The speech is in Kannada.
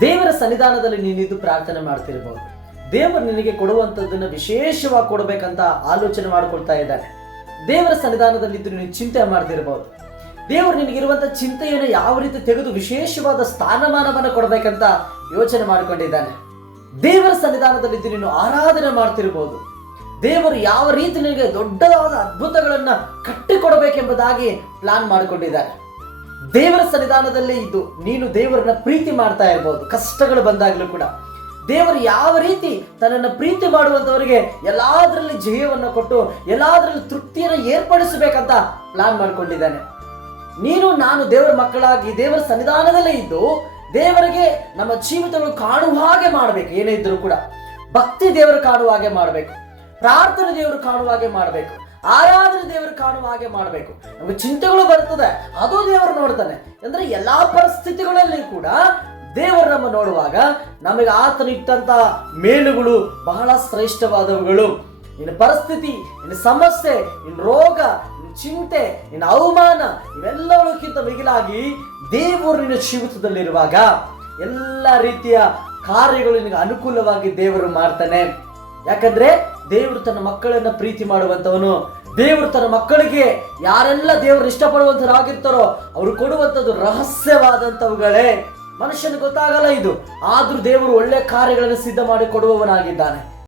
ದೇವರ ಸನ್ನಿಧಾನದಲ್ಲಿ ನೀನಿದ್ದು ಪ್ರಾರ್ಥನೆ ಮಾಡ್ತಿರ್ಬೋದು. ದೇವರು ನಿನಗೆ ಕೊಡುವಂಥದ್ದನ್ನು ವಿಶೇಷವಾಗಿ ಕೊಡಬೇಕಂತ ಆಲೋಚನೆ ಮಾಡ್ಕೊಳ್ತಾ ಇದ್ದಾನೆ. ದೇವರ ಸನ್ನಿಧಾನದಲ್ಲಿದ್ದು ನೀನು ಚಿಂತೆ ಮಾಡ್ತಿರ್ಬೋದು. ದೇವರು ನಿನಗಿರುವಂಥ ಚಿಂತೆಯನ್ನು ಯಾವ ರೀತಿ ತೆಗೆದು ವಿಶೇಷವಾದ ಸ್ಥಾನಮಾನವನ್ನು ಕೊಡಬೇಕಂತ ಯೋಚನೆ ಮಾಡಿಕೊಂಡಿದ್ದಾನೆ. ದೇವರ ಸನ್ನಿಧಾನದಲ್ಲಿದ್ದು ನೀನು ಆರಾಧನೆ ಮಾಡ್ತಿರ್ಬೋದು. ದೇವರು ಯಾವ ರೀತಿ ನಿನಗೆ ದೊಡ್ಡದಾದ ಅದ್ಭುತಗಳನ್ನು ಕಟ್ಟಿಕೊಡಬೇಕೆಂಬುದಾಗಿ ಪ್ಲಾನ್ ಮಾಡಿಕೊಂಡಿದ್ದಾನೆ. ದೇವರ ಸನ್ನಿಧಾನದಲ್ಲೇ ಇದ್ದು ನೀನು ದೇವರನ್ನ ಪ್ರೀತಿ ಮಾಡ್ತಾ ಇರ್ಬೋದು, ಕಷ್ಟಗಳು ಬಂದಾಗಲೂ ಕೂಡ. ದೇವರು ಯಾವ ರೀತಿ ತನ್ನನ್ನು ಪ್ರೀತಿ ಮಾಡುವಂಥವರಿಗೆ ಎಲ್ಲಾದ್ರಲ್ಲಿ ಜಯವನ್ನು ಕೊಟ್ಟು, ಎಲ್ಲಾದ್ರಲ್ಲಿ ತೃಪ್ತಿಯನ್ನು ಏರ್ಪಡಿಸಬೇಕಂತ ಪ್ಲಾನ್ ಮಾಡ್ಕೊಂಡಿದ್ದಾನೆ. ನೀನು, ನಾನು ದೇವರ ಮಕ್ಕಳಾಗಿ ದೇವರ ಸನ್ನಿಧಾನದಲ್ಲೇ ಇದ್ದು, ದೇವರಿಗೆ ನಮ್ಮ ಜೀವಿತಗಳು ಕಾಣುವ ಹಾಗೆ ಮಾಡಬೇಕು, ಏನೇ ಇದ್ರೂ ಕೂಡ. ಭಕ್ತಿ ದೇವರು ಕಾಣುವ ಹಾಗೆ ಮಾಡಬೇಕು, ಪ್ರಾರ್ಥನೆ ದೇವರು ಕಾಣುವ ಹಾಗೆ ಮಾಡಬೇಕು. ಆರಾಧನೆ ಕಾಣುವ ಹಾಗೆ ಮಾಡಬೇಕು. ನಮಗೆ ಚಿಂತೆಗಳು ಬರ್ತದೆ ಅದು ದೇವರು ನೋಡ್ತಾನೆ. ಅಂದ್ರೆ ಎಲ್ಲಾ ಪರಿಸ್ಥಿತಿಗಳಲ್ಲಿ ಕೂಡ ದೇವರು ನಮ್ಮ ನೋಡುವಾಗ ನಮಗೆ ಆತನಿಟ್ಟಂತಹ ಮೇಲುಗಳು ಬಹಳ ಶ್ರೇಷ್ಠವಾದವುಗಳು. ನಿನ್ನ ಪರಿಸ್ಥಿತಿ, ನಿನ್ನ ಸಮಸ್ಯೆ, ನಿನ್ನ ರೋಗ ಚಿಂತೆ, ನಿನ್ನ ಅವಮಾನ ಇವೆಲ್ಲವುಕ್ಕಿಂತ ಮಿಗಿಲಾಗಿ ದೇವರು ನಿನ್ನ ಜೀವಿತದಲ್ಲಿರುವಾಗ ಎಲ್ಲ ರೀತಿಯ ಕಾರ್ಯಗಳು ನಿನಗೆ ಅನುಕೂಲವಾಗಿ ದೇವರು ಮಾಡ್ತಾನೆ. ಯಾಕಂದ್ರೆ ದೇವರು ತನ್ನ ಮಕ್ಕಳನ್ನ ಪ್ರೀತಿ ಮಾಡುವಂತವನು ದೇವರು ತನ್ನ ಮಕ್ಕಳಿಗೆ ಯಾರೆಲ್ಲ ದೇವರು ಇಷ್ಟಪಡುವಂತರಾಗಿರ್ತಾರೋ ಅವರು ಕೊಡುವಂಥದ್ದು ರಹಸ್ಯವಾದಂಥವುಗಳೇ. ಮನುಷ್ಯನಿಗೆ ಗೊತ್ತಾಗಲ್ಲ ಇದು. ಆದ್ರೂ ದೇವರು ಒಳ್ಳೆ ಕಾರ್ಯಗಳನ್ನು ಸಿದ್ಧ ಮಾಡಿ ಕೊಡುವವನಾಗಿದ್ದಾನೆ